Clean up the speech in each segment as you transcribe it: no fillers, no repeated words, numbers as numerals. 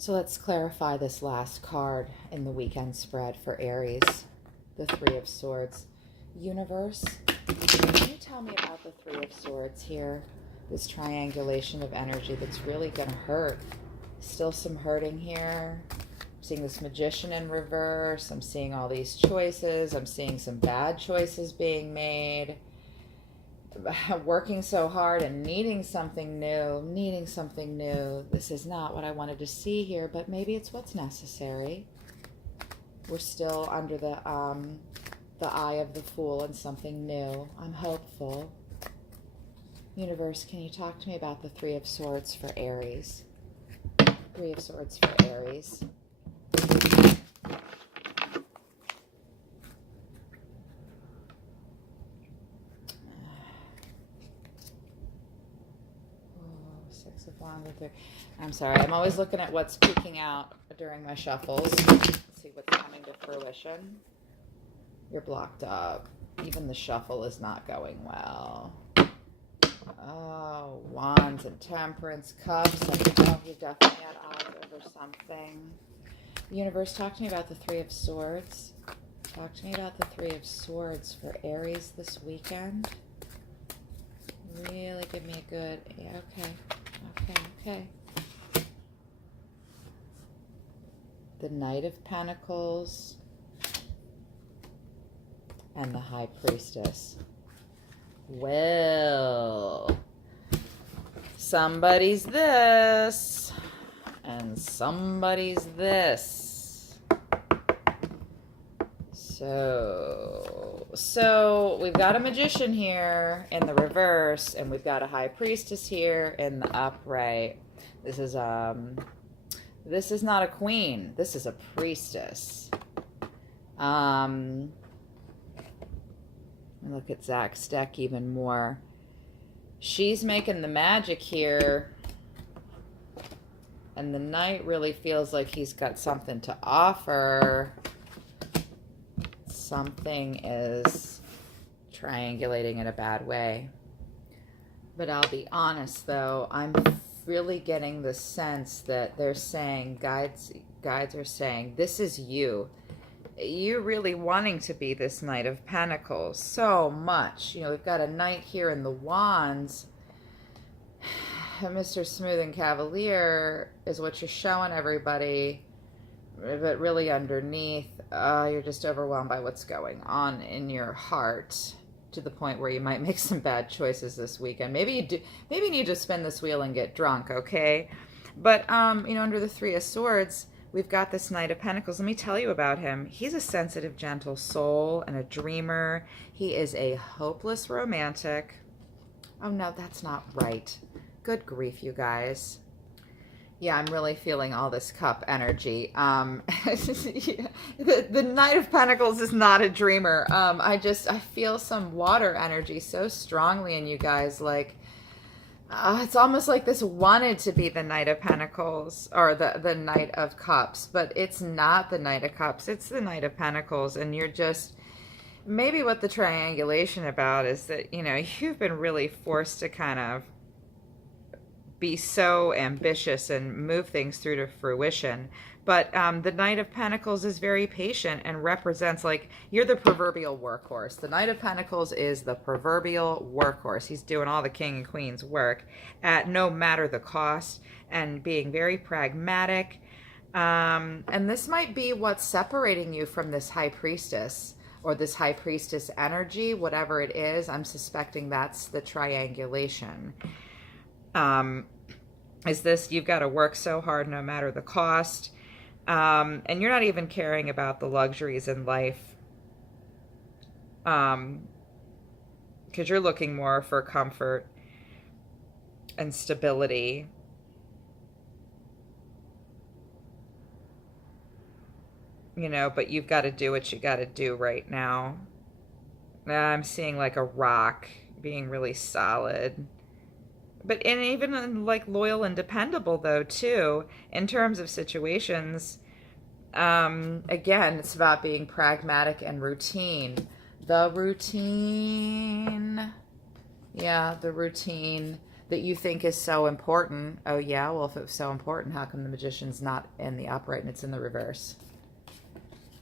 So let's clarify this last card in the weekend spread for Aries, the Three of Swords. Universe, can you tell me about the Three of Swords here? This triangulation of energy that's really going to hurt. Still some hurting here. I'm seeing this Magician in reverse. I'm seeing all these choices. I'm seeing some bad choices being made. Working so hard and needing something new. This is not what I wanted to see here, but maybe it's what's necessary. We're still under the eye of the Fool and something new. I'm hopeful. Universe, can you talk to me about the Three of Swords for Aries? Three of Swords for Aries. Six of Wands. I'm sorry. I'm always looking at what's peeking out during my shuffles. Let's see what's coming to fruition. You're blocked up. Even the shuffle is not going well. Oh, Wands and Temperance, Cups. Oh, you definitely had odds over something. Universe, talk to me about the Three of Swords. Talk to me about the Three of Swords for Aries this weekend. Really give me a good... Yeah, okay. The Knight of Pentacles and the High Priestess. Well, somebody's this and somebody's this. So we've got a Magician here in the reverse, and we've got a High Priestess here in the upright. This is not a queen. This is a priestess. Look at Zach's deck even more. She's making the magic here. And the Knight really feels like he's got something to offer. Something is triangulating in a bad way. But I'll be honest, though, I'm really getting the sense that they're saying, guides are saying, this is you. You're really wanting to be this Knight of Pentacles so much. You know, we've got a Knight here in the Wands. Mr. Smooth and Cavalier is what you're showing everybody. But really underneath, you're just overwhelmed by what's going on in your heart, to the point where you might make some bad choices this weekend. Maybe you need to spin this wheel and get drunk, okay? But, you know, under the Three of Swords, we've got this Knight of Pentacles. Let me tell you about him. He's a sensitive, gentle soul and a dreamer. He is a hopeless romantic. Oh, no, that's not right. Good grief, you guys. Yeah, I'm really feeling all this cup energy. The Knight of Pentacles is not a dreamer. I feel some water energy so strongly in you guys. Like, it's almost like this wanted to be the Knight of Pentacles, or the Knight of Cups, but it's not the Knight of Cups. It's the Knight of Pentacles, and you're just... Maybe what the triangulation about is that, you know, you've been really forced to kind of be so ambitious and move things through to fruition. But the Knight of Pentacles is very patient and represents, like, you're the proverbial workhorse. The Knight of Pentacles is the proverbial workhorse. He's doing all the King and Queen's work at no matter the cost, and being very pragmatic. And this might be what's separating you from this High Priestess, or this High Priestess energy, whatever it is. I'm suspecting that's the triangulation. Is this, you've got to work so hard no matter the cost, and you're not even caring about the luxuries in life, because you're looking more for comfort and stability. You know, but you've got to do what you got to do right now. I'm seeing like a rock, being really solid. But and even like loyal and dependable, though, too, in terms of situations. Again, it's about being pragmatic and routine. The routine. Yeah, the routine. that you think is so important. Oh yeah, well, if it was so important, how come the Magician's not in the upright and it's in the reverse?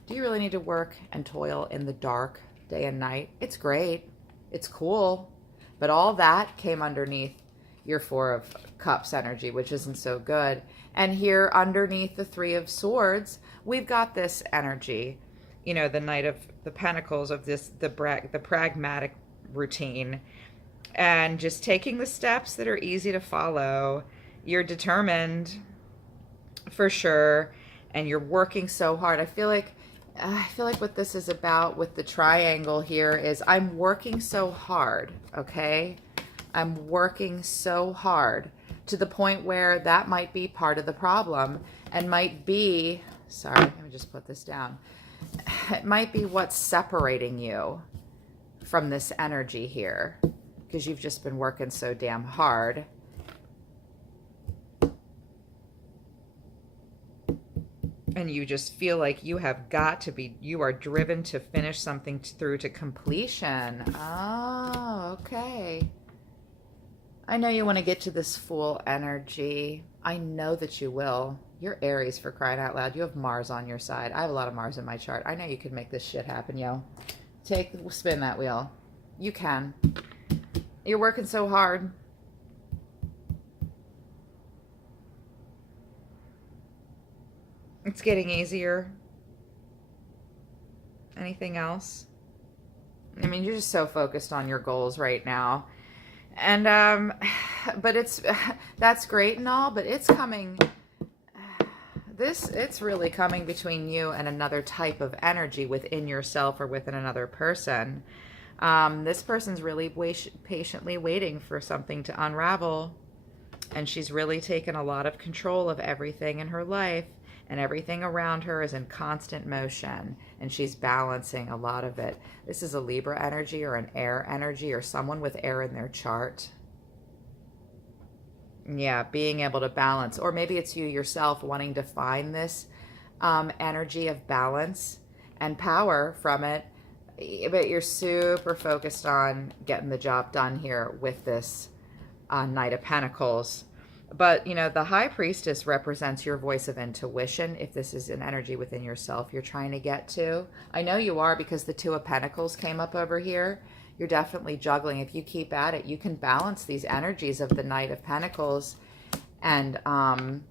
Do you really need to work and toil in the dark day and night? It's great. It's cool. But all that came underneath your Four of Cups energy, which isn't so good. And here underneath the Three of Swords, we've got this energy, you know, the Knight of the Pentacles, of this, the pragmatic routine, and just taking the steps that are easy to follow. You're determined for sure, and you're working so hard. I feel like what this is about with the triangle here is I'm working so hard, okay? I'm working so hard to the point where that might be part of the problem and might be, sorry, let me just put this down. It might be what's separating you from this energy here, because you've just been working so damn hard. And you just feel like you have got to be, you are driven to finish something through to completion. Oh, okay. I know you want to get to this Fool energy. I know that you will. You're Aries, for crying out loud. You have Mars on your side. I have a lot of Mars in my chart. I know you could make this shit happen, yo. Spin that wheel. You can. You're working so hard. It's getting easier. Anything else? I mean, you're just so focused on your goals right now. And, but that's great and all, but it's coming, it's really coming between you and another type of energy within yourself or within another person. This person's really patiently waiting for something to unravel, and she's really taken a lot of control of everything in her life, and everything around her is in constant motion, and she's balancing a lot of it. This is a Libra energy or an air energy or someone with air in their chart. Yeah, being able to balance. Or maybe it's you yourself wanting to find this energy of balance and power from it, but you're super focused on getting the job done here with this Knight of Pentacles. But, you know, the High Priestess represents your voice of intuition. If this is an energy within yourself you're trying to get to. I know you are, because the Two of Pentacles came up over here. You're definitely juggling. If you keep at it, you can balance these energies of the Knight of Pentacles and the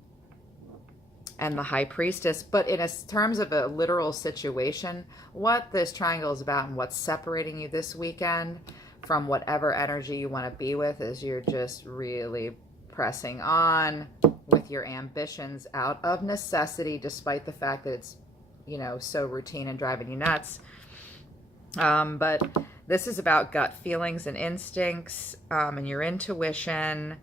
High Priestess. But in terms of a literal situation, what this triangle is about and what's separating you this weekend from whatever energy you want to be with is you're just really pressing on with your ambitions out of necessity, despite the fact that it's, you know, so routine and driving you nuts. But this is about gut feelings and instincts, and your intuition,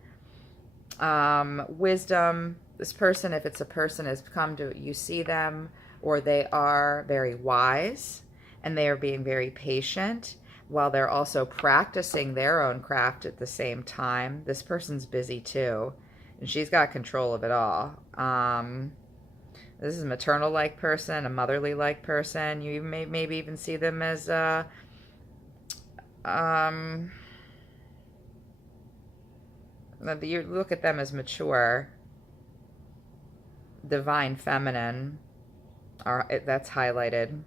wisdom. This person, if it's a person, has come to, you see them, or they are very wise, and they are being very patient, while they're also practicing their own craft at the same time. This person's busy too, and she's got control of it all. This is a maternal-like person, a motherly-like person. You may maybe even see them as you look at them as mature, divine feminine, that's highlighted.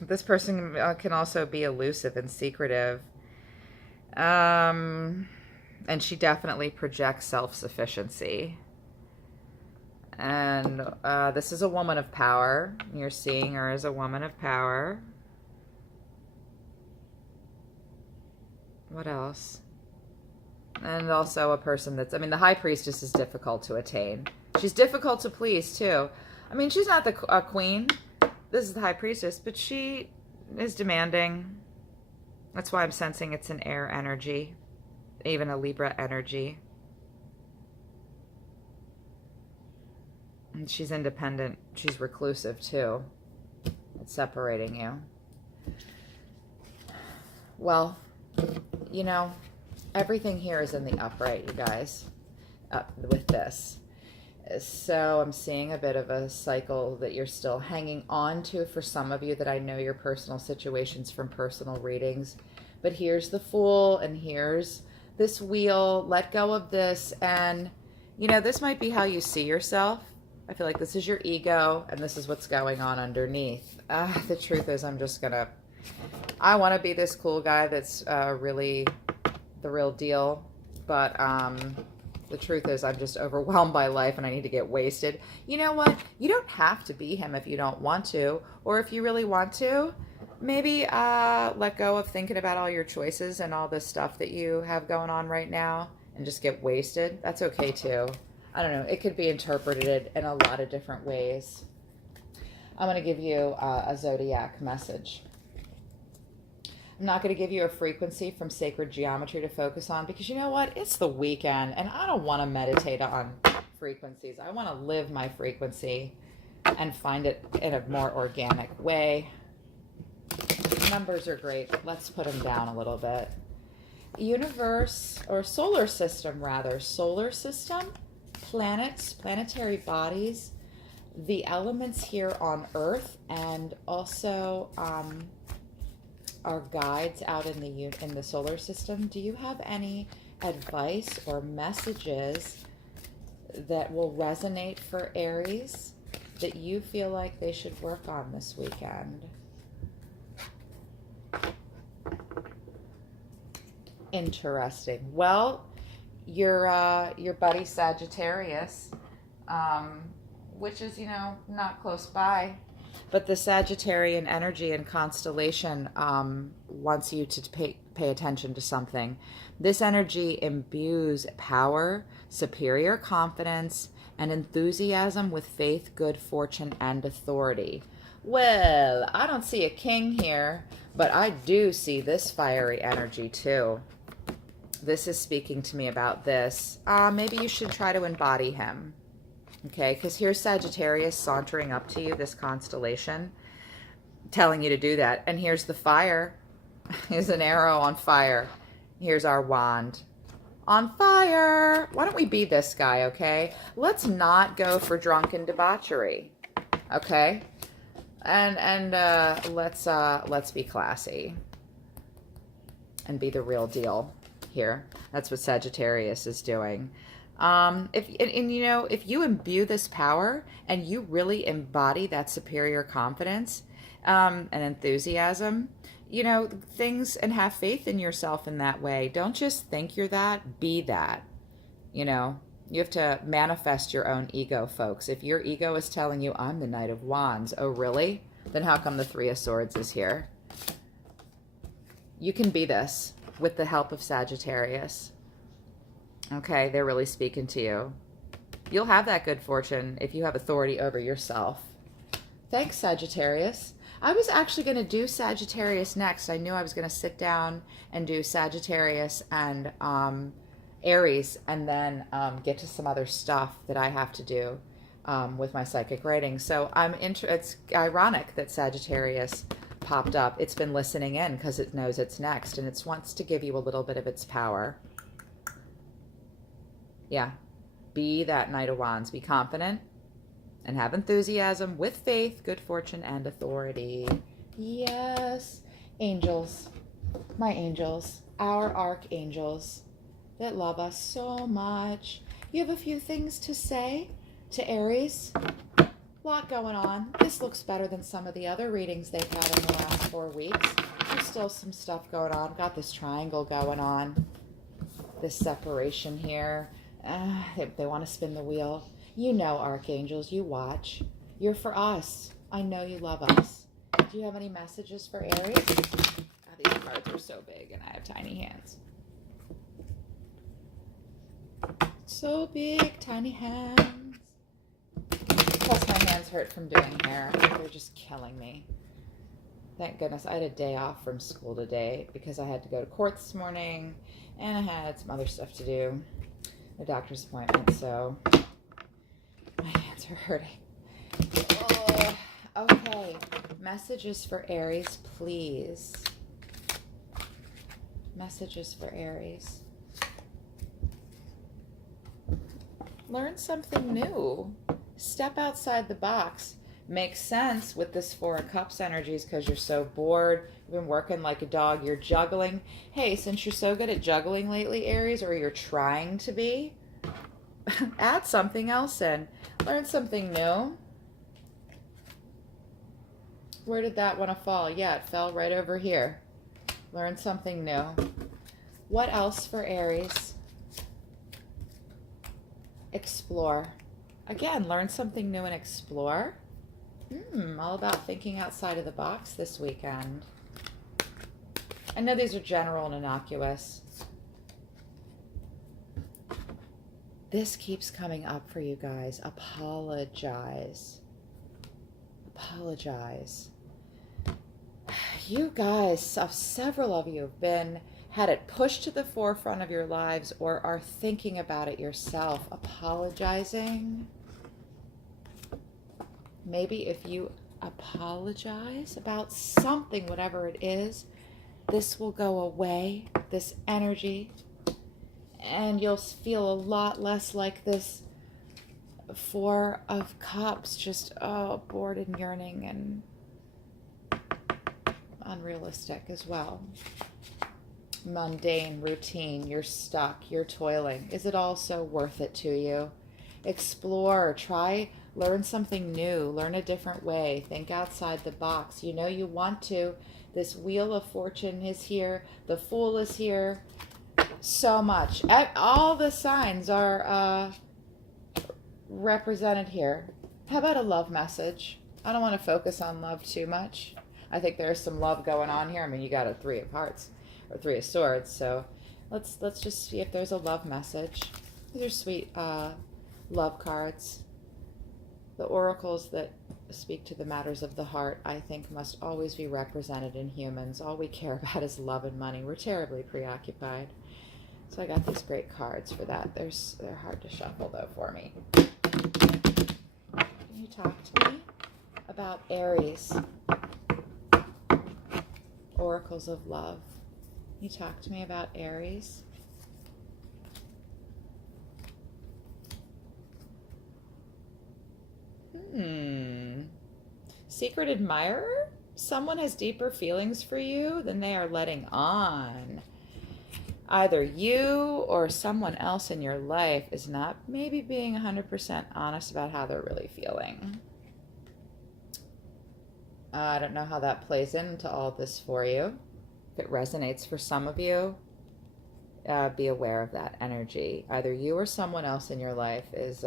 This person can also be elusive and secretive. And she definitely projects self-sufficiency. And this is a woman of power. You're seeing her as a woman of power. What else? And also a person that's, I mean, the High Priestess is difficult to attain. She's difficult to please, too. I mean, she's not the queen. This is the High Priestess, but she is demanding. That's why I'm sensing it's an air energy, even a Libra energy. And she's independent. She's reclusive, too. It's separating you. Well, you know, everything here is in the upright, you guys, with this. So I'm seeing a bit of a cycle that you're still hanging on to for some of you, that I know your personal situations from personal readings. But here's the Fool, and here's this wheel, let go of this, and this might be how you see yourself. I feel like this is your ego, and this is what's going on underneath. The truth is, I want to be this cool guy that's really the real deal, but the truth is I'm just overwhelmed by life and I need to get wasted. You know what? You don't have to be him if you don't want to, or if you really want to, maybe let go of thinking about all your choices and all the stuff that you have going on right now and just get wasted. That's okay too. I don't know. It could be interpreted in a lot of different ways. I'm going to give you a Zodiac message. I'm not going to give you a frequency from sacred geometry to focus on because you know what? It's the weekend and I don't want to meditate on frequencies. I want to live my frequency and find it in a more organic way. Numbers are great. Let's put them down a little bit. Universe, or solar system rather. Solar system, planets, planetary bodies, the elements here on Earth, and also our guides out in the solar system. Do you have any advice or messages that will resonate for Aries that you feel like they should work on this weekend? Interesting. Well, your buddy Sagittarius, which is not close by, but the Sagittarian energy and constellation wants you to pay attention to something. This energy imbues power, superior confidence, and enthusiasm with faith, good fortune, and authority. Well, I don't see a king here, but I do see this fiery energy too. This is speaking to me about this. Maybe you should try to embody him. Okay, because here's Sagittarius sauntering up to you, this constellation, telling you to do that. And here's the fire. Here's an arrow on fire. Here's our wand. On fire! Why don't we be this guy, okay? Let's not go for drunken debauchery, okay? And let's be classy and be the real deal here. That's what Sagittarius is doing. If you imbue this power and you really embody that superior confidence and enthusiasm, things, and have faith in yourself in that way. Don't just think you're that, be that. You have to manifest your own ego, folks. If your ego is telling you, I'm the Knight of Wands, oh really? Then how come the Three of Swords is here? You can be this with the help of Sagittarius. Okay, they're really speaking to you. You'll have that good fortune if you have authority over yourself. Thanks, Sagittarius. I was actually going to do Sagittarius next. I knew I was going to sit down and do Sagittarius and Aries, and then get to some other stuff that I have to do with my psychic writing. So it's ironic that Sagittarius popped up. It's been listening in because it knows it's next, and it wants to give you a little bit of its power. Yeah, be that Knight of Wands. Be confident and have enthusiasm with faith, good fortune, and authority. Yes. Angels, my angels, our archangels that love us so much. You have a few things to say to Aries. A lot going on. This looks better than some of the other readings they've had in the last 4 weeks. There's still some stuff going on. Got this triangle going on. This separation here. They want to spin the wheel. Archangels, you watch. You're for us. I know you love us. Do you have any messages for Aries? These cards are so big and I have tiny hands. So big, tiny hands. Plus my hands hurt from doing hair. They're just killing me. Thank goodness I had a day off from school today because I had to go to court this morning and I had some other stuff to do. A doctor's appointment, so my hands are hurting. Oh, okay, messages for Aries, please. Messages for Aries. Learn something new. Step outside the box. Makes sense with this Four of Cups energies because you're so bored. You've been working like a dog. You're juggling. Hey, since you're so good at juggling lately, Aries, or you're trying to be, add something else in. Learn something new. Where did that want to fall? Yeah, it fell right over here. Learn something new. What else for Aries? Explore. Again, learn something new and explore. All about thinking outside of the box this weekend. I know these are general and innocuous. This keeps coming up for you guys. Apologize. Apologize. You guys, several of you have had it pushed to the forefront of your lives or are thinking about it yourself. Apologizing. Maybe if you apologize about something, whatever it is, this will go away, this energy, and you'll feel a lot less like this Four of Cups, just, bored and yearning and unrealistic as well. Mundane, routine, you're stuck, you're toiling. Is it all so worth it to you? Explore, try, learn something new, learn a different way, think outside the box. You know you want to. This Wheel of Fortune is here, the Fool is here, so much. All the signs are represented here. How about a love message? I don't want to focus on love too much. I think there's some love going on here. I mean, you got a Three of Hearts or Three of Swords, so let's just see if there's a love message. These are sweet love cards. The oracles that speak to the matters of the heart, I think, must always be represented in humans. All we care about is love and money. We're terribly preoccupied. So I got these great cards for that. They're hard to shuffle, though, for me. Can you talk to me about Aries? Oracles of love. Can you talk to me about Aries? Secret admirer? Someone has deeper feelings for you than they are letting on. Either you or someone else in your life is not maybe being 100% honest about how they're really feeling. I don't know how that plays into all this for you. If it resonates for some of you, be aware of that energy. Either you or someone else in your life is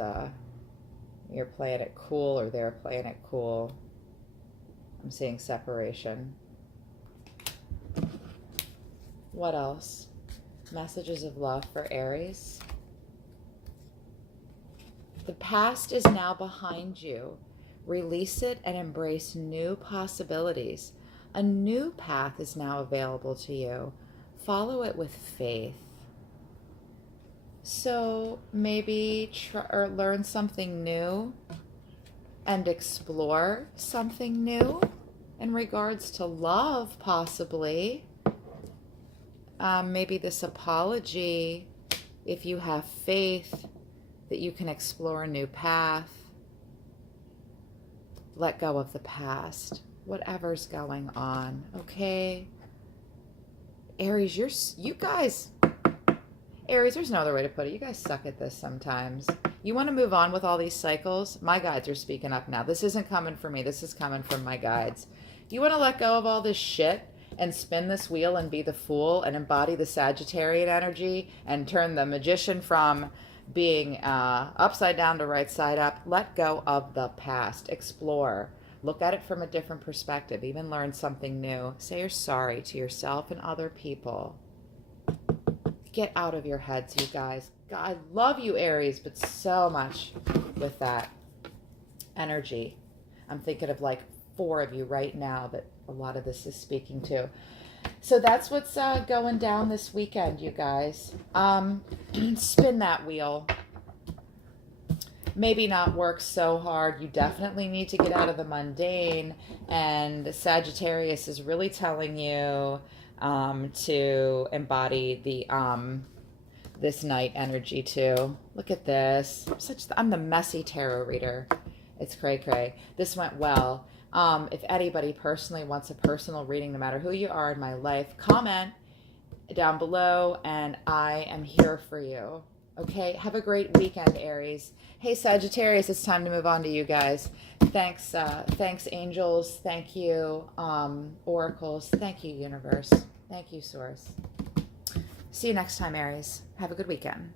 you're playing it cool or they're playing it cool. I'm seeing separation. What else? Messages of love for Aries. The past is now behind you. Release it and embrace new possibilities. A new path is now available to you. Follow it with faith. So maybe try or learn something new and explore something new in regards to love, possibly. Maybe this apology, if you have faith that you can explore a new path. Let go of the past, whatever's going on, okay? Aries, you guys, Aries, there's no other way to put it. You guys suck at this sometimes. You want to move on with all these cycles? My guides are speaking up now. This isn't coming from me. This is coming from my guides. You want to let go of all this shit and spin this wheel and be the Fool and embody the Sagittarian energy and turn the Magician from being upside down to right side up. Let go of the past. Explore. Look at it from a different perspective. Even learn something new. Say you're sorry to yourself and other people. Get out of your heads, you guys. God, I love you, Aries, but so much with that energy. I'm thinking of like 4 of you right now that a lot of this is speaking to. So that's what's going down this weekend, you guys. Spin that wheel. Maybe not work so hard. You definitely need to get out of the mundane. And Sagittarius is really telling you to embody the this night energy too. Look at this. I'm the messy tarot reader. It's cray cray. This went well. If anybody personally wants a personal reading, no matter who you are in my life, comment down below and I am here for you. Okay, have a great weekend, Aries. Hey, Sagittarius, it's time to move on to you guys. Thanks, angels. Thank you, oracles. Thank you, universe. Thank you, source. See you next time, Aries. Have a good weekend.